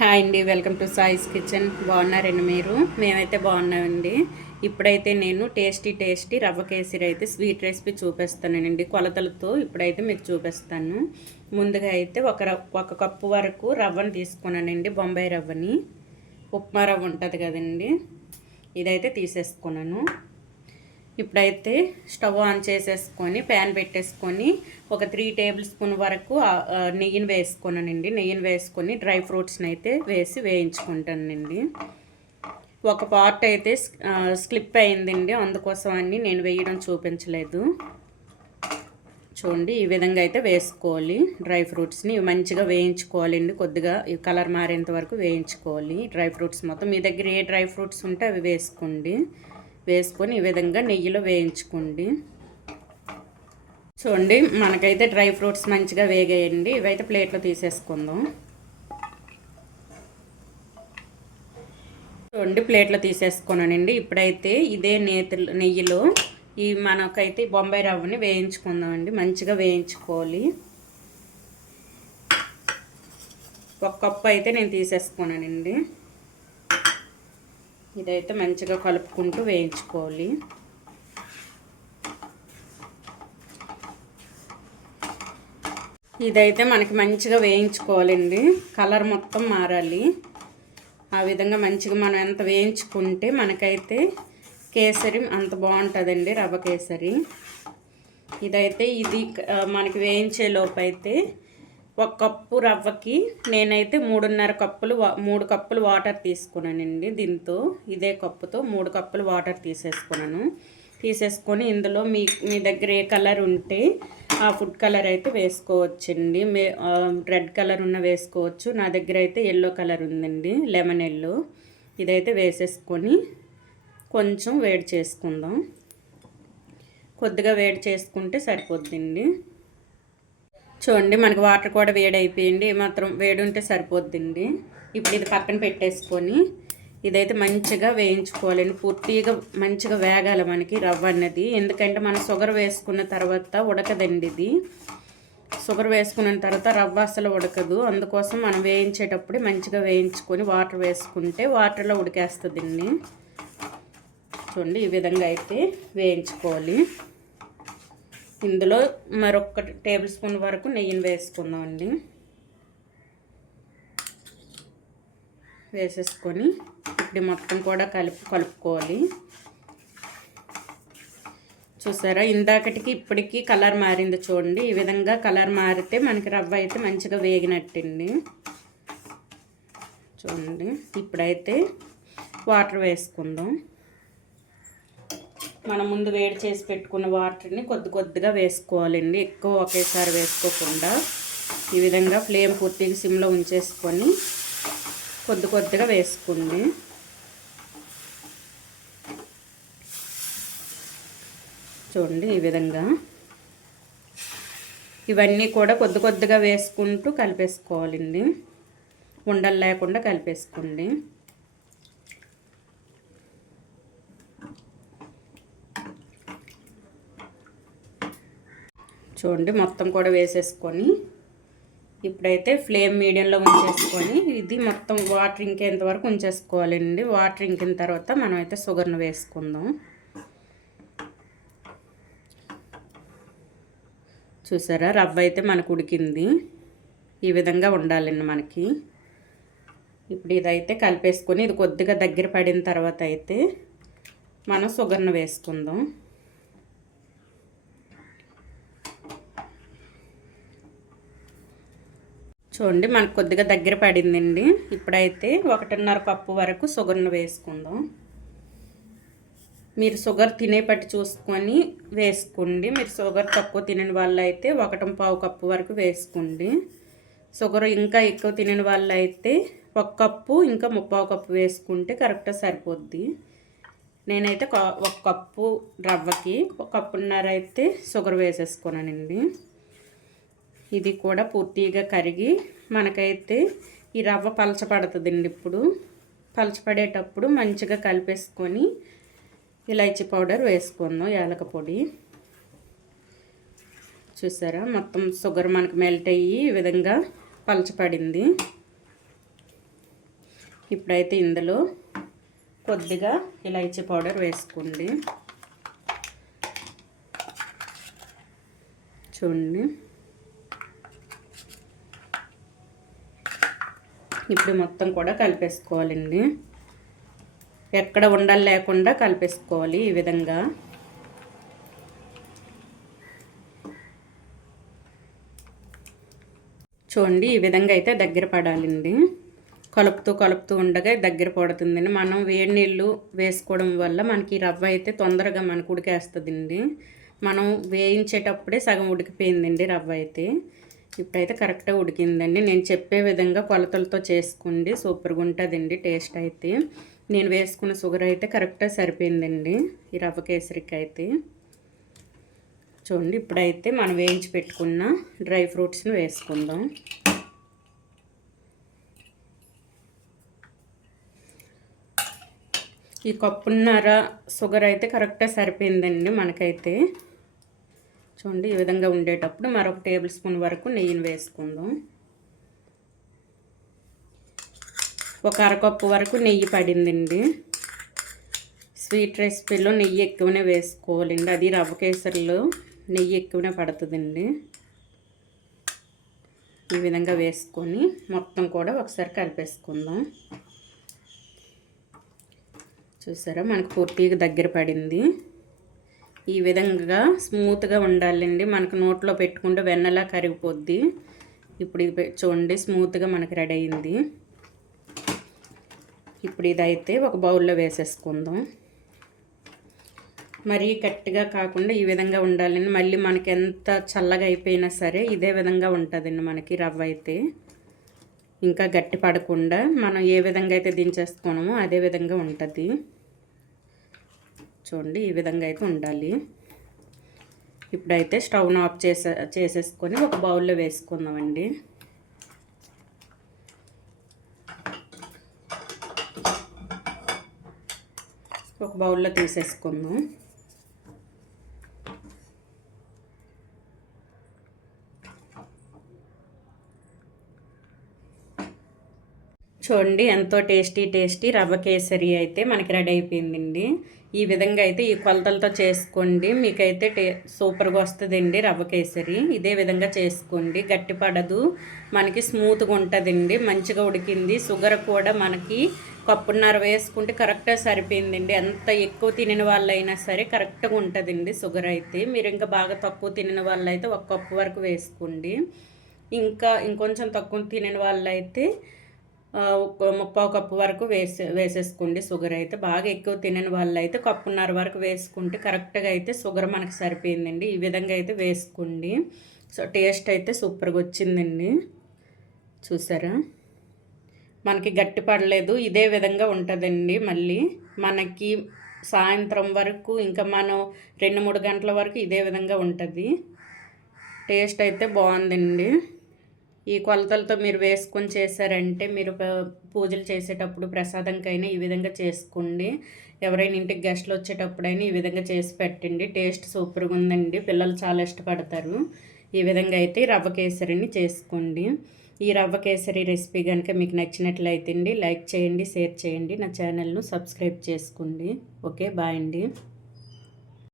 Hi అండి welcome to సాయిస్ kitchen. బాగున్నారండి మీరు? మేమైతే బాగున్నామండి. ఇప్పుడైతే నేను టేస్టీ టేస్టీ రవ్వ కేసరి అయితే స్వీట్ రెసిపీ చూపిస్తానండి. కొలతలతో ఇప్పుడైతే మీకు చూపిస్తాను. ముందుగా అయితే ఒక ఒక కప్పు వరకు రవ్వను తీసుకున్నానండి బొంబాయి రవ్వని. ఉప్మా రవ్వ ఉంటుంది కదండి. ఇదైతే తీసేసుకున్నాను. ఇప్పుడైతే స్టవ్ ఆన్ చేసేసుకొని ప్యాన్ పెట్టేసుకొని ఒక త్రీ టేబుల్ స్పూన్ వరకు నెయ్యిని వేసుకున్నానండి నెయ్యిని వేసుకొని డ్రై ఫ్రూట్స్ని అయితే వేసి వేయించుకుంటానండి. ఒక పార్ట్ అయితే స్లిప్ అయిందండి. అందుకోసం అన్ని నేను వేయడం చూపించలేదు. చూడండి ఈ విధంగా అయితే వేసుకోవాలి. డ్రై ఫ్రూట్స్ని మంచిగా వేయించుకోవాలండి. కొద్దిగా కలర్ మారేంత వరకు వేయించుకోవాలి. డ్రై ఫ్రూట్స్ మొత్తం మీ దగ్గర ఏ డ్రై ఫ్రూట్స్ ఉంటే అవి వేసుకోండి. వేసుకొని ఈ విధంగా నెయ్యిలో వేయించుకోండి. చూడండి మనకైతే డ్రై ఫ్రూట్స్ మంచిగా వేగేయండి. ఇవైతే ప్లేట్లో తీసేసుకుందాం. చూడండి ప్లేట్లో తీసేసుకున్నానండి. ఇప్పుడైతే ఇదే నేతలు నెయ్యిలో ఈ మనకైతే బొంబాయి రవ్వని వేయించుకుందామండి. మంచిగా వేయించుకోవాలి. ఒక కప్పు అయితే నేను తీసేసుకున్నానండి. ఇదైతే మంచిగా కలుపుకుంటూ వేయించుకోవాలి. ఇదైతే మనకి మంచిగా వేయించుకోవాలండి. కలర్ మొత్తం మారాలి. ఆ విధంగా మంచిగా మనం ఎంత వేయించుకుంటే మనకైతే కేసరి అంత బాగుంటుందండి రవ్వ కేసరి. ఇదైతే ఇది మనకి వేయించే లోపైతే ఒక కప్పు రవ్వకి నేనైతే మూడున్నర కప్పులు వా- మూడు కప్పులు వాటర్ తీసుకున్నానండి దీంతో. ఇదే కప్పుతో మూడు కప్పులు వాటర్ తీసేసుకున్నాను. తీసేసుకొని ఇందులో మీ మీ దగ్గర ఏ కలర్ ఉంటే ఆ ఫుడ్ కలర్ అయితే వేసుకోవచ్చండి. మే రెడ్ కలర్ ఉన్న వేసుకోవచ్చు. నా దగ్గర అయితే ఎల్లో కలర్ ఉందండి లెమన్ ఎల్లో. ఇదైతే వేసేసుకొని కొంచెం వేడి చేసుకుందాం. కొద్దిగా వేడి చేసుకుంటే సరిపోద్దండి. చూడండి మనకి వాటర్ కూడా వేడి అయిపోయింది మాత్రం వేడి ఉంటే సరిపోద్దండి. ఇప్పుడు ఇది పక్కన పెట్టేసుకొని ఇదైతే మంచిగా వేయించుకోవాలండి. పూర్తిగా మంచిగా వేగాలి మనకి రవ్వ అన్నది. ఎందుకంటే మనం షుగర్ వేసుకున్న తర్వాత ఉడకదండి ఇది. షుగర్ వేసుకున్న తర్వాత రవ్వ అసలు ఉడకదు. అందుకోసం మనం వేయించేటప్పుడు మంచిగా వేయించుకొని వాటర్ వేసుకుంటే వాటర్లో ఉడికేస్తుందండి. చూడండి ఈ విధంగా అయితే వేయించుకోవాలి. ఇందులో మరొక టేబుల్ స్పూన్ వరకు నెయ్యిని వేసుకుందామండి. వేసేసుకొని ఇప్పుడు మొత్తం కూడా కలుపు కలుపుకోవాలి. చూసారా? ఇందాకటికి ఇప్పటికి కలర్ మారింది చూడండి. ఈ విధంగా కలర్ మారితే మనకి రవ్వ అయితే మంచిగా వేగినట్టండి చూడండి. ఇప్పుడైతే వాటర్ వేసుకుందాం. మనం ముందు వేడి చేసి పెట్టుకున్న వాటర్ని కొద్ది కొద్దిగా వేసుకోవాలండి. ఎక్కువ ఒకేసారి వేసుకోకుండా ఈ విధంగా ఫ్లేమ్ పూర్తిగా సిమ్లో ఉంచేసుకొని కొద్ది కొద్దిగా వేసుకోండి. చూడండి ఈ విధంగా. ఇవన్నీ కూడా కొద్ది కొద్దిగా వేసుకుంటూ కలిపేసుకోవాలండి. ఉండలు లేకుండా కలిపేసుకోండి. చూడండి మొత్తం కూడా వేసేసుకొని ఇప్పుడైతే ఫ్లేమ్ మీడియంలో ఉంచేసుకొని ఇది మొత్తం వాటర్ ఇంకేంత వరకు ఉంచేసుకోవాలండి. వాటర్ ఇంకిన తర్వాత మనం అయితే షుగర్ను వేసుకుందాం. చూసారా రవ్వ అయితే మనకు ఉడికింది. ఈ విధంగా ఉండాలండి మనకి. ఇప్పుడు ఇదైతే కలిపేసుకొని ఇది కొద్దిగా దగ్గర పడిన తర్వాత అయితే మనం షుగర్ను వేసుకుందాం. చూడండి మనకు కొద్దిగా దగ్గర పడిందండి. ఇప్పుడైతే ఒకటిన్నర కప్పు వరకు షుగర్ను వేసుకుందాం. మీరు షుగర్ తినే పట్టి చూసుకొని వేసుకోండి. మీరు షుగర్ తక్కువ తినని వాళ్ళు అయితే ఒకటం పావు కప్పు వరకు వేసుకోండి. షుగర్ ఇంకా ఎక్కువ తినని వాళ్ళు అయితే ఒక కప్పు ఇంకా ముప్పావు కప్పు వేసుకుంటే కరెక్ట్గా సరిపోద్ది. నేనైతే ఒక కప్పు రవ్వకి ఒక కప్పున్నర అయితే షుగర్ వేసేసుకున్నానండి. ఇది కూడా పూర్తిగా కరిగి మనకైతే ఈ రవ్వ పలచబడుతుందండి ఇప్పుడు. పలచపడేటప్పుడు మంచిగా కలిపేసుకొని ఇలాచీ పౌడర్ వేసుకుందాం యాలక పొడి. చూసారా? మొత్తం షుగర్ మనకు మెల్ట్ అయ్యి ఈ విధంగా పలచపడింది ఇప్పుడైతే ఇందులో కొద్దిగా ఇలాచీ పౌడర్ వేసుకోండి. చూడండి. ఇప్పుడు మొత్తం కూడా కలిపేసుకోవాలండి. ఎక్కడ ఉండాలి లేకుండా కలిపేసుకోవాలి ఈ విధంగా. చూడండి ఈ విధంగా అయితే దగ్గర పడాలండి. కలుపుతూ కలుపుతూ ఉండగా దగ్గర పడుతుందండి. మనం వేడి నీళ్ళు వేసుకోవడం వల్ల మనకి రవ్వ అయితే తొందరగా మనకు ఉడికేస్తుందండి. మనం వేయించేటప్పుడే సగం ఉడికిపోయిందండి రవ్వ అయితే. ఇప్పుడైతే కరెక్ట్గా ఉడికిందండి. నేను చెప్పే విధంగా కొలతలతో చేసుకోండి సూపర్గా ఉంటుందండి టేస్ట్ అయితే. నేను వేసుకున్న షుగర్ అయితే కరెక్ట్గా సరిపోయిందండి. ఈ రవ్వ కేసరికి అయితే. చూడండి ఇప్పుడైతే మనం వేయించి పెట్టుకున్న డ్రై ఫ్రూట్స్ని వేసుకుందాం. ఈ కప్పున్నర షుగర్ అయితే కరెక్ట్గా సరిపోయిందండి మనకైతే. చూడండి ఈ విధంగా ఉండేటప్పుడు మరొక టేబుల్ స్పూన్ వరకు నెయ్యిని వేసుకుందాం. ఒక అరకప్పు వరకు నెయ్యి పడిందండి. స్వీట్ రెసిపీలో నెయ్యి ఎక్కువనే వేసుకోవాలండి. అది రవ్వ కేసరిలో నెయ్యి ఎక్కువనే పడుతుందండి. ఈ విధంగా వేసుకొని మొత్తం కూడా ఒకసారి కలిపేసుకుందాం. చూసారా? మనకు పూర్తిగా దగ్గర పడింది. ఈ విధంగా స్మూత్గా ఉండాలండి. మనకు నోట్లో పెట్టుకుంటే వెన్నలా కరిగిపోద్ది. ఇప్పుడు ఇది చూడండి స్మూత్గా మనకి రెడీ అయింది. ఇప్పుడు ఇదైతే ఒక బౌల్లో వేసేసుకుందాం. మరీ గట్టిగా కాకుండా ఈ విధంగా ఉండాలండి. మళ్ళీ మనకి ఎంత చల్లగా అయిపోయినా సరే ఇదే విధంగా ఉంటుందండి మనకి రవ్వ అయితే. ఇంకా గట్టి పడకుండా మనం ఏ విధంగా అయితే దించేసుకున్నామో అదే విధంగా ఉంటుంది. చూడండి ఈ విధంగా అయితే ఉండాలి. ఇప్పుడైతే స్టవ్ను ఆఫ్ చేసే చేసేసుకొని ఒక బౌల్లో వేసుకుందామండి. ఒక బౌల్లో తీసేసుకుందాం. చూడండి ఎంతో టేస్టీ టేస్టీ రవ్వ కేసరి అయితే మనకి రెడీ అయిపోయిందండి. ఈ విధంగా అయితే ఈ కొలతలతో చేసుకోండి. మీకైతే టే సూపర్గా వస్తుందండి రవ్వ కేసరి. ఇదే విధంగా చేసుకోండి. గట్టి పడదు. మనకి స్మూత్గా ఉంటుందండి. మంచిగా ఉడికింది. షుగర్ కూడా మనకి కప్పున్నర వేసుకుంటే కరెక్ట్గా సరిపోయిందండి. ఎంత ఎక్కువ తినిన వాళ్ళైనా సరే కరెక్ట్గా ఉంటుందండి షుగర్ అయితే. మీరు ఇంకా బాగా తక్కువ తినిన వాళ్ళైతే ఒక కప్పు వరకు వేసుకోండి. ఇంకా ఇంకొంచెం తక్కువ తినిన వాళ్ళైతే ముప్పావు కప్పు వరకు వేసే వేసేసుకోండి. షుగర్ అయితే బాగా ఎక్కువ తినని వాళ్ళు అయితే కప్పున్నర వరకు వేసుకుంటే కరెక్ట్గా అయితే షుగర్ మనకు సరిపోయిందండి. ఈ విధంగా అయితే వేసుకోండి. సో టేస్ట్ అయితే సూపర్గా వచ్చిందండి. చూసారా? మనకి గట్టి పడలేదు. ఇదే విధంగా ఉంటుందండి మళ్ళీ. మనకి సాయంత్రం వరకు ఇంకా మనం రెండు మూడు గంటల వరకు ఇదే విధంగా ఉంటుంది. టేస్ట్ అయితే బాగుందండి. ఈ కొలతలతో మీరు వేసుకొని చేశారంటే మీరు పూజలు చేసేటప్పుడు ప్రసాదంకైనా ఈ విధంగా చేసుకోండి. ఎవరైనా ఇంటికి గెస్ట్లు వచ్చేటప్పుడైనా ఈ విధంగా చేసి పెట్టండి. టేస్ట్ సూపర్గా ఉందండి. పిల్లలు చాలా ఇష్టపడతారు. ఈ విధంగా అయితే రవ్వ కేసరిని చేసుకోండి. ఈ రవ్వ కేసరి రెసిపీ కనుక మీకు నచ్చినట్లయితే అండి లైక్ చేయండి షేర్ చేయండి. నా ఛానల్ను సబ్స్క్రైబ్ చేసుకోండి. ఓకే బాయ్ అండి.